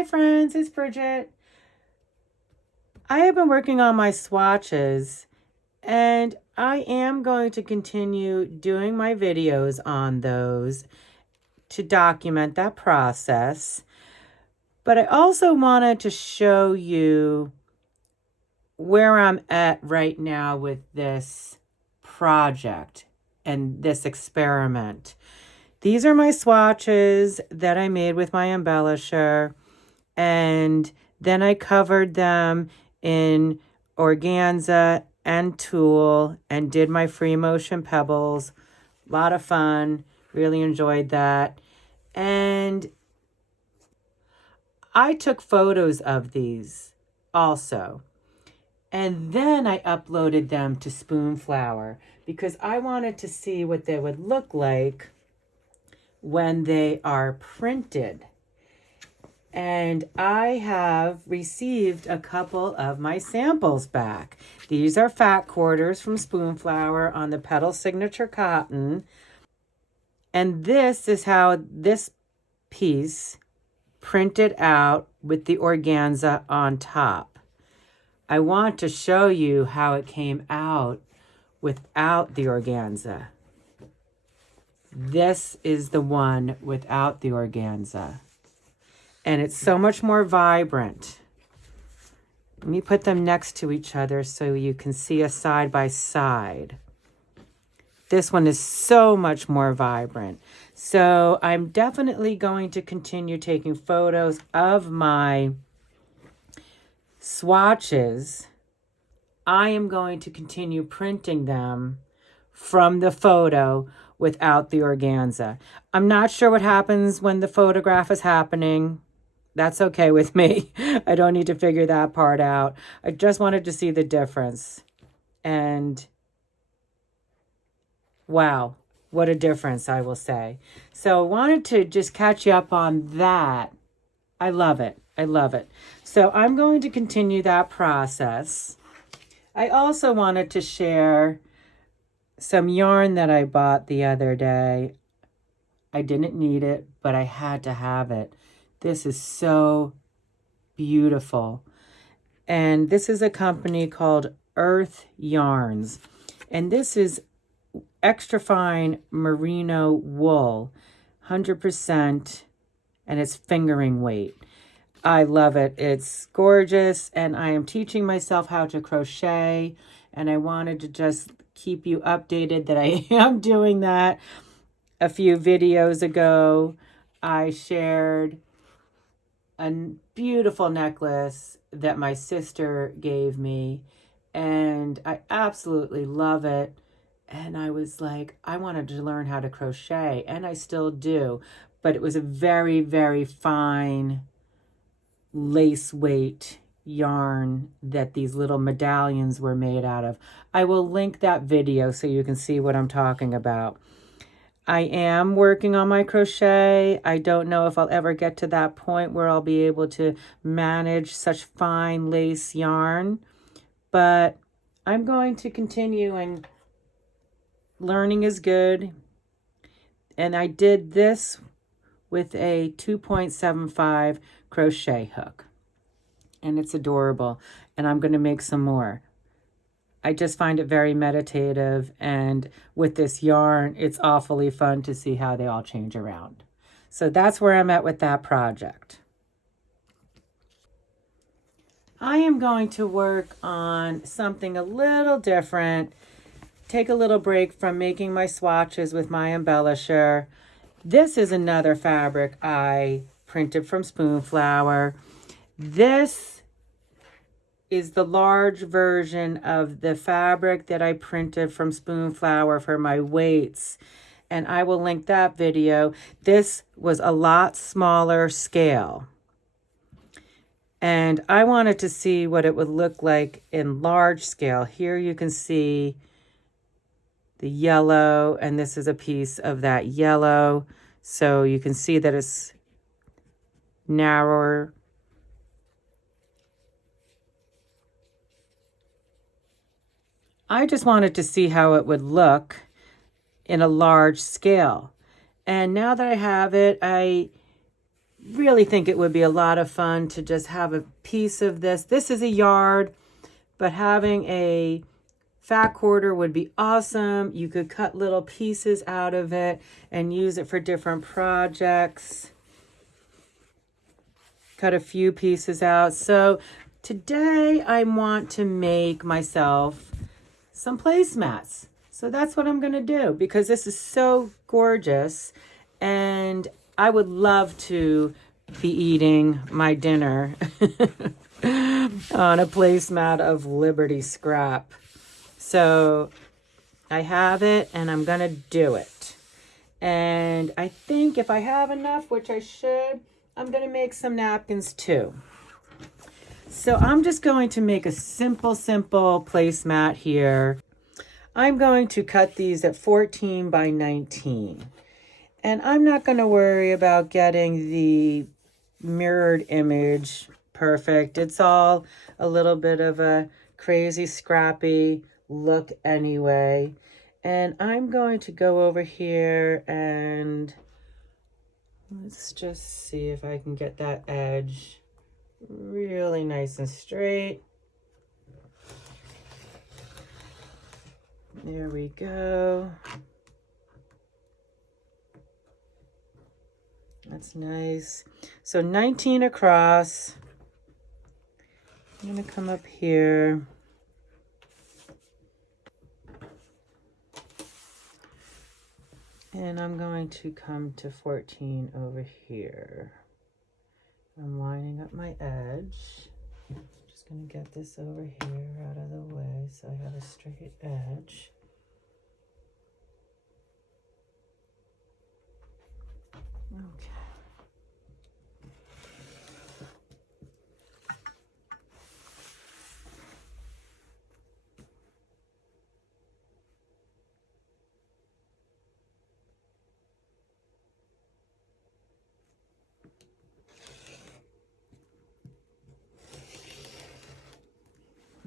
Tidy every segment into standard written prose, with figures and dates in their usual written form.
Hi friends, it's Bridget. I have been working on my swatches and I am going to continue doing my videos on those to document that process. But I also wanted to show you where I'm at right now with this project and this experiment. These are my swatches that I made with my embellisher, and then I covered them in organza and tulle and did my free motion pebbles. A lot of fun, really enjoyed that. And I took photos of these also. And then I uploaded them to Spoonflower because I wanted to see what they would look like when they are printed. And I have received a couple of my samples back. These are fat quarters from Spoonflower on the Petal Signature Cotton. And this is how this piece printed out with the organza on top. I want to show you how it came out without the organza. This is the one without the organza. And it's so much more vibrant. Let me put them next to each other so you can see a side by side. This one is so much more vibrant. So I'm definitely going to continue taking photos of my swatches. I am going to continue printing them from the photo without the organza. I'm not sure what happens when the photograph is happening. That's okay with me. I don't need to figure that part out. I just wanted to see the difference. And wow, what a difference, I will say. So I wanted to just catch you up on that. I love it. I love it. So I'm going to continue that process. I also wanted to share some yarn that I bought the other day. I didn't need it, but I had to have it. This is so beautiful. And this is a company called Earth Yarns. And this is extra fine merino wool, 100%, and it's fingering weight. I love it. It's gorgeous, and I am teaching myself how to crochet, and I wanted to just keep you updated that I am doing that. A few videos ago, I shared a beautiful necklace that my sister gave me, and I absolutely love it. And I was like, I wanted to learn how to crochet, and I still do, but it was a very, very fine lace weight yarn that these little medallions were made out of. I will link that video so you can see what I'm talking about. I am working on my crochet. I don't know if I'll ever get to that point where I'll be able to manage such fine lace yarn, but I'm going to continue, and learning is good. And I did this with a 2.75 crochet hook, and it's adorable, and I'm going to make some more. I just find it very meditative, and with this yarn, it's awfully fun to see how they all change around. So that's where I'm at with that project. I am going to work on something a little different, take a little break from making my swatches with my embellisher. This is another fabric I printed from Spoonflower. This is the large version of the fabric that I printed from Spoonflower for my weights, and I will link that video. This was a lot smaller scale, and I wanted to see what it would look like in large scale. Here you can see the yellow, and this is a piece of that yellow, so you can see that it's narrower. I just wanted to see how it would look in a large scale. And now that I have it, I really think it would be a lot of fun to just have a piece of this. This is a yard, but having a fat quarter would be awesome. You could cut little pieces out of it and use it for different projects. Cut a few pieces out. So today I want to make myself some placemats. So that's what I'm going to do because this is so gorgeous and I would love to be eating my dinner on a placemat of Liberty scrap. So I have it and I'm going to do it. And I think if I have enough, which I should, I'm going to make some napkins too. So I'm just going to make a simple placemat here. I'm going to cut these at 14 by 19. And I'm not going to worry about getting the mirrored image perfect. It's all a little bit of a crazy, scrappy look anyway. And I'm going to go over here and let's just see if I can get that edge really nice and straight. There we go. That's nice. So 19 across. I'm going to come up here. And I'm going to come to 14 over here. I'm lining up my edge. Just going to get this over here out of the way so I have a straight edge. Okay.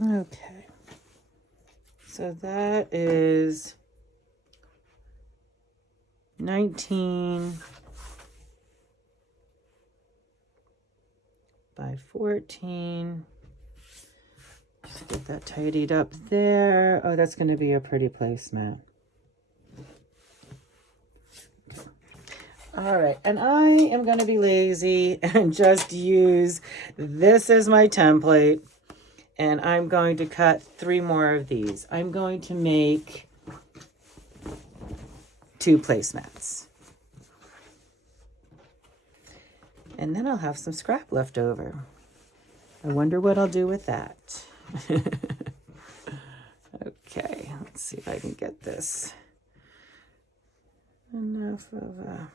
Okay, so that is 19 by 14. Just get that tidied up there. Oh, that's going to be a pretty placemat. All right, and I am going to be lazy and just use this as my template. And I'm going to cut 3 more of these. I'm going to make 2 placemats. And then I'll have some scrap left over. I wonder what I'll do with that. Okay, let's see if I can get this. Enough of a...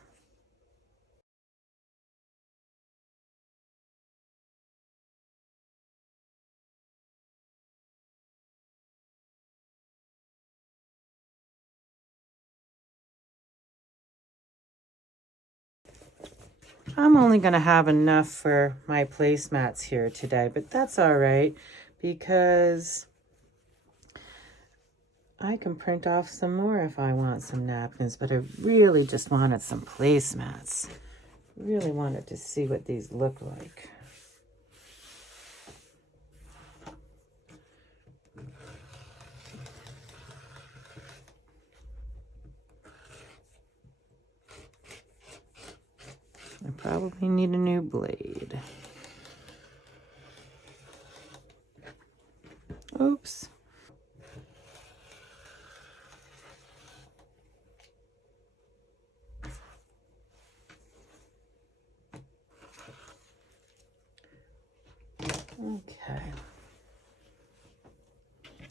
I'm only going to have enough for my placemats here today, but that's all right because I can print off some more if I want some napkins, but I really just wanted some placemats. Really wanted to see what these look like. I probably need a new blade. Oops. Okay.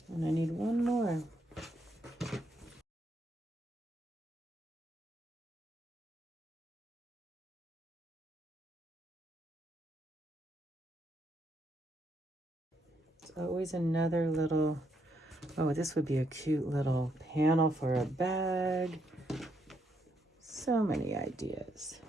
And I need one more. It's always another little, oh, this would be a cute little panel for a bag. So many ideas.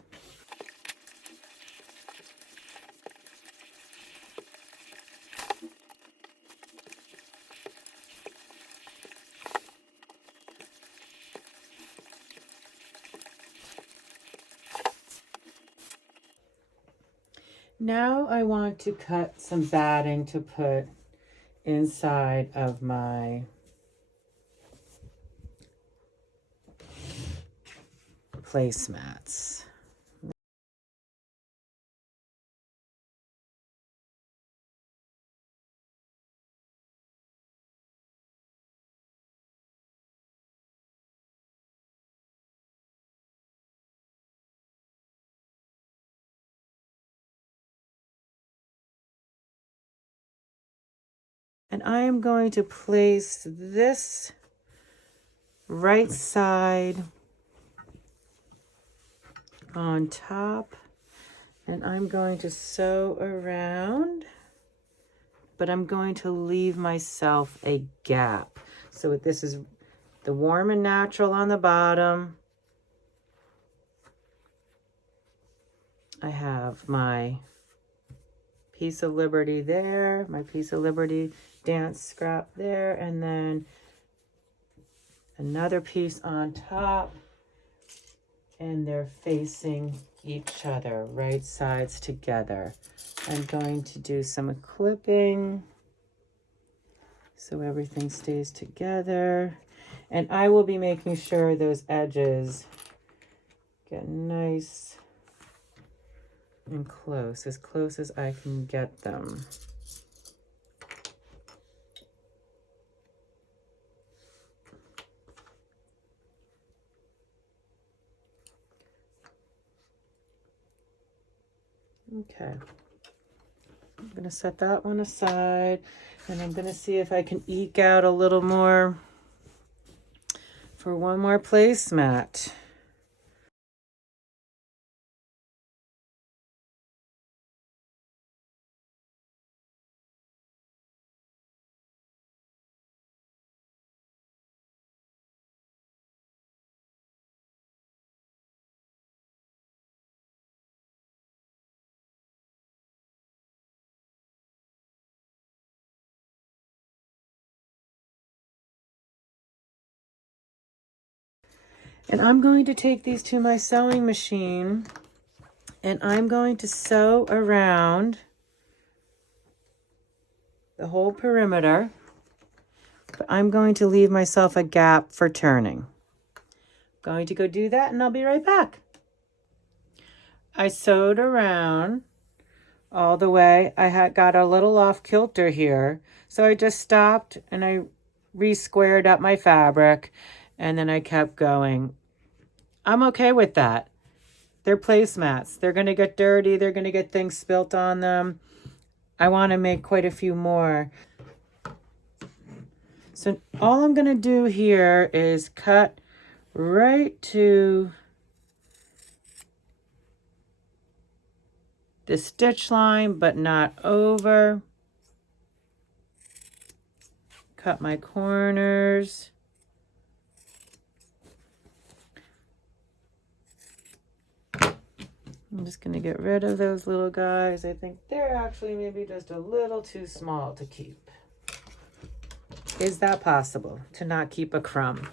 Now I want to cut some batting to put inside of my placemats. And I am going to place this right side on top, and I'm going to sew around, but I'm going to leave myself a gap. So this is the warm and natural on the bottom. I have my piece of Liberty there, my piece of Liberty dance scrap there, and then another piece on top, and they're facing each other, right sides together. I'm going to do some clipping so everything stays together, and I will be making sure those edges get nice and close as I can get them. Okay, I'm going to set that one aside, and I'm going to see if I can eke out a little more for one more placemat. And I'm going to take these to my sewing machine, and I'm going to sew around the whole perimeter, but I'm going to leave myself a gap for turning. Going to go do that, and I'll be right back. I sewed around all the way. I got a little off kilter here, so I just stopped and I re-squared up my fabric, and then I kept going. I'm okay with that. They're placemats. They're going to get dirty. They're going to get things spilt on them. I want to make quite a few more. So all I'm going to do here is cut right to the stitch line, but not over. Cut my corners. I'm just going to get rid of those little guys. I think they're actually maybe just a little too small to keep. Is that possible, to not keep a crumb?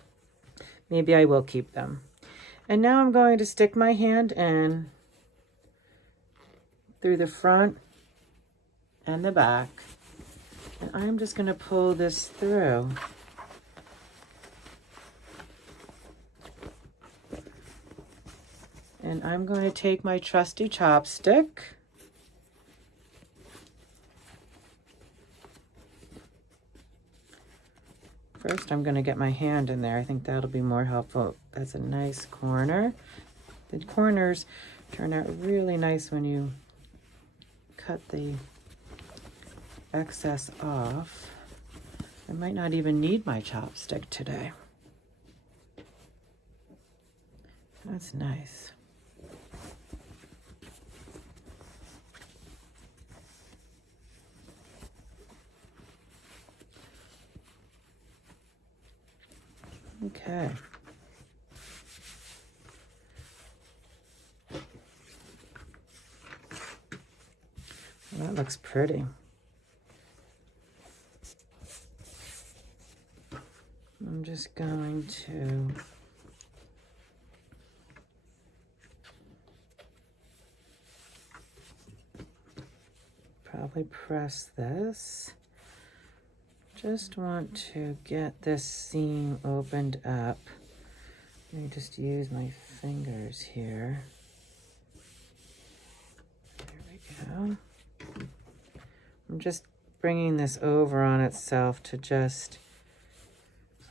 Maybe I will keep them. And now I'm going to stick my hand in through the front and the back. And I'm just going to pull this through. And I'm going to take my trusty chopstick. First, I'm going to get my hand in there. I think that'll be more helpful. That's a nice corner. The corners turn out really nice when you cut the excess off. I might not even need my chopstick today. That's nice. Okay. Well, that looks pretty. I'm just going to probably press this. Just want to get this seam opened up. Let me just use my fingers here. There we go. I'm just bringing this over on itself to just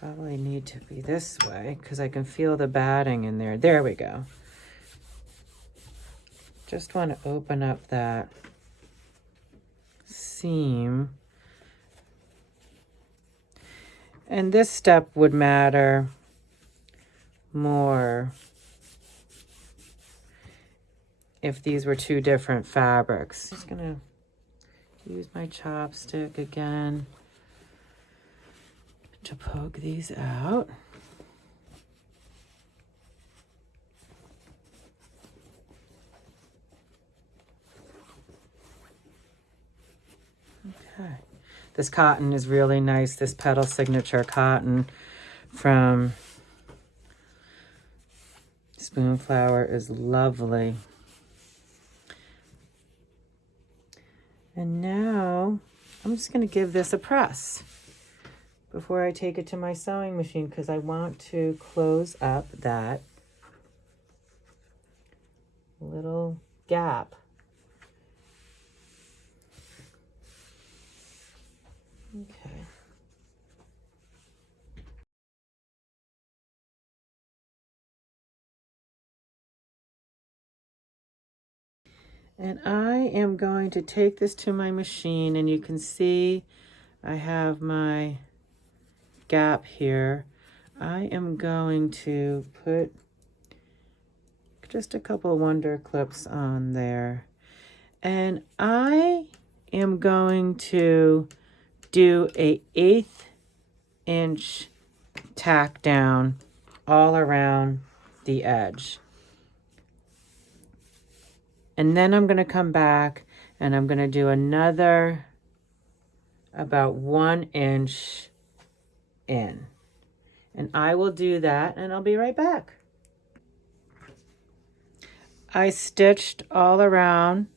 probably need to be this way because I can feel the batting in there. There we go. Just want to open up that seam. And this step would matter more if these were two different fabrics. I'm just gonna use my chopstick again to poke these out. Okay. This cotton is really nice, this Petal Signature cotton from Spoonflower is lovely. And now I'm just going to give this a press before I take it to my sewing machine because I want to close up that little gap. Okay. And I am going to take this to my machine, and you can see I have my gap here. I am going to put just a couple of wonder clips on there. And I am going to do a 1/8 inch tack down all around the edge. And then I'm going to come back and I'm going to do another about 1 inch in. And I will do that and I'll be right back. I stitched all around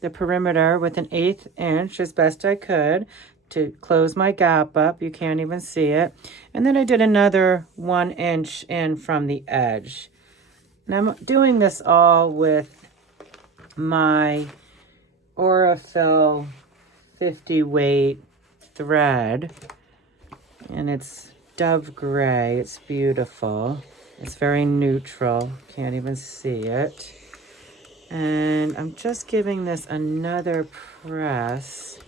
the perimeter with an 1/8 inch as best I could to close my gap up. You can't even see it. And then I did another 1 inch in from the edge. And I'm doing this all with my Aurifil 50 weight thread, and it's dove gray. It's beautiful. It's very neutral. Can't even see it. And I'm just giving this another press.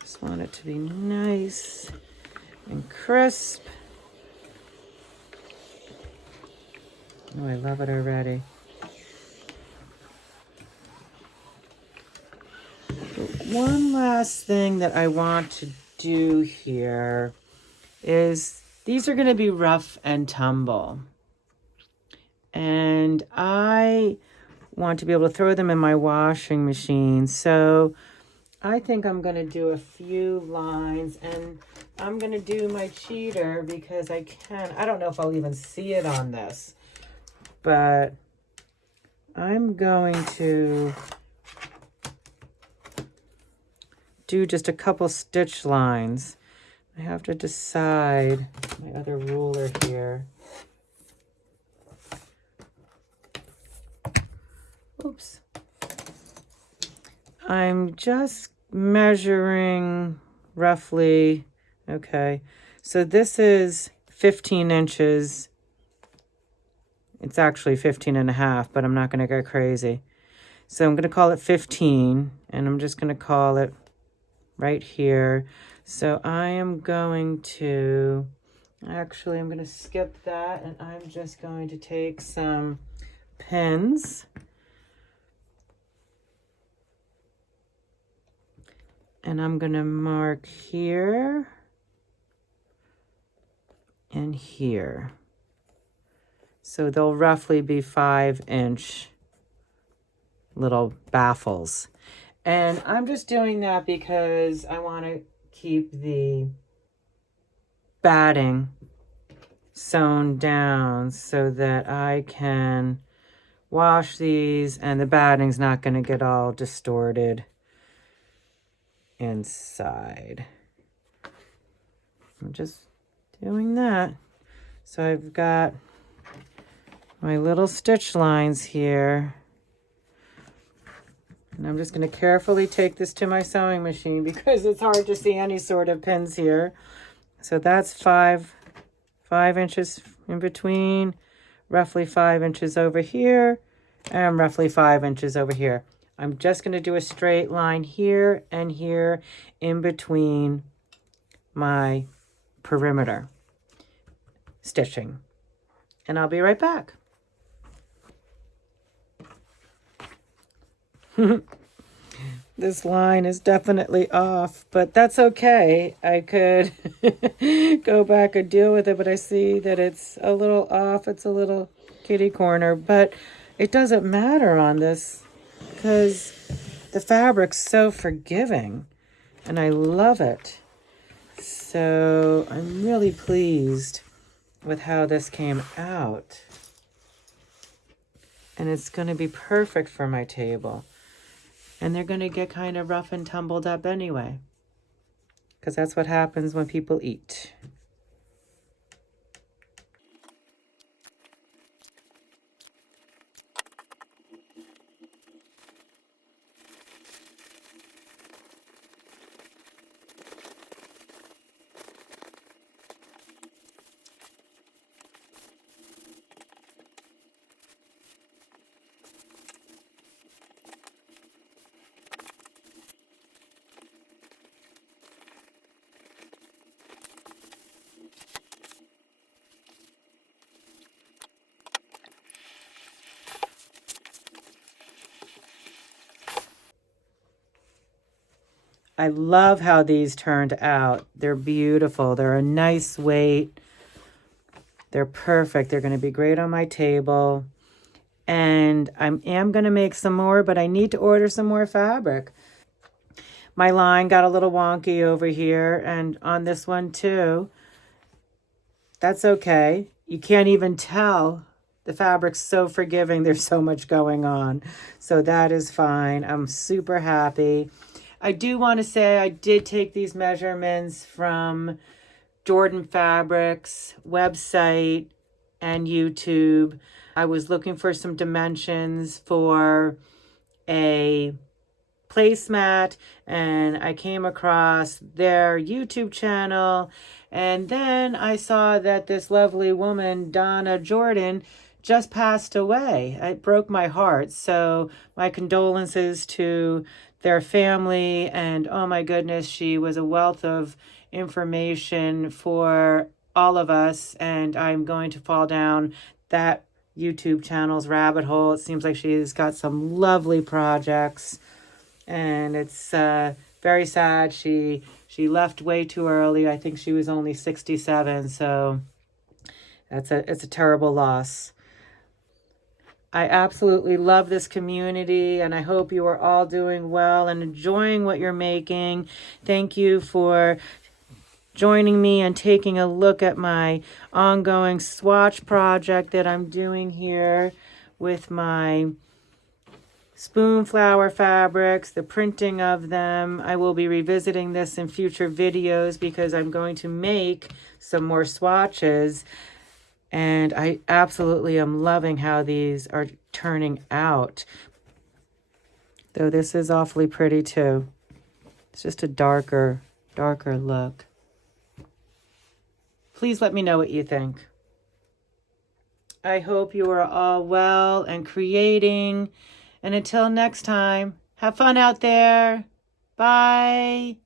Just want it to be nice and crisp. Oh, I love it already. One last thing that I want to do here is these are going to be rough and tumble. And I want to be able to throw them in my washing machine. So I think I'm going to do a few lines, and I'm going to do my cheater because I can. I don't know if I'll even see it on this, but I'm going to do just a couple stitch lines. I have to decide my other ruler here. Oops. I'm just measuring roughly. Okay, so this is 15 inches. It's actually 15.5, but I'm not going to go crazy. So I'm going to call it 15, and I'm just going to call it right here. So I am going to, actually I'm going to skip that, and I'm just going to take some pins. And I'm going to mark here and here. So they'll roughly be 5-inch little baffles. And I'm just doing that because I want to keep the batting sewn down so that I can wash these and the batting's not going to get all distorted. inside. I'm just doing that. So I've got my little stitch lines here. And I'm just going to carefully take this to my sewing machine because it's hard to see any sort of pins here. So that's 5 inches in between, roughly 5 inches over here, and roughly 5 inches over here. I'm just going to do a straight line here and here in between my perimeter stitching. And I'll be right back. This line is definitely off, but that's okay. I could go back and deal with it, but I see that it's a little off. It's a little kitty corner, but it doesn't matter on this because the fabric's so forgiving and I love it. So I'm really pleased with how this came out. And it's going to be perfect for my table. And they're going to get kind of rough and tumbled up anyway, because that's what happens when people eat. I love how these turned out. They're beautiful. They're a nice weight. They're perfect. They're going to be great on my table. And I am going to make some more, but I need to order some more fabric. My line got a little wonky over here and on this one too. That's okay. You can't even tell. The fabric's so forgiving. There's so much going on. So that is fine. I'm super happy. I do want to say I did take these measurements from Jordan Fabrics website and YouTube. I was looking for some dimensions for a placemat and I came across their YouTube channel, and then I saw that this lovely woman, Donna Jordan, just passed away. It broke my heart. So my condolences to their family, and oh my goodness, she was a wealth of information for all of us, and I'm going to fall down that YouTube channel's rabbit hole. It seems like she's got some lovely projects, and it's very sad. She left way too early. I think she was only 67, so it's a terrible loss. I absolutely love this community, and I hope you are all doing well and enjoying what you're making. Thank you for joining me and taking a look at my ongoing swatch project that I'm doing here with my Spoonflower fabrics, the printing of them. I will be revisiting this in future videos because I'm going to make some more swatches. And I absolutely am loving how these are turning out. Though this is awfully pretty too. It's just a darker look. Please let me know what you think. I hope you are all well and creating. And until next time, have fun out there. Bye.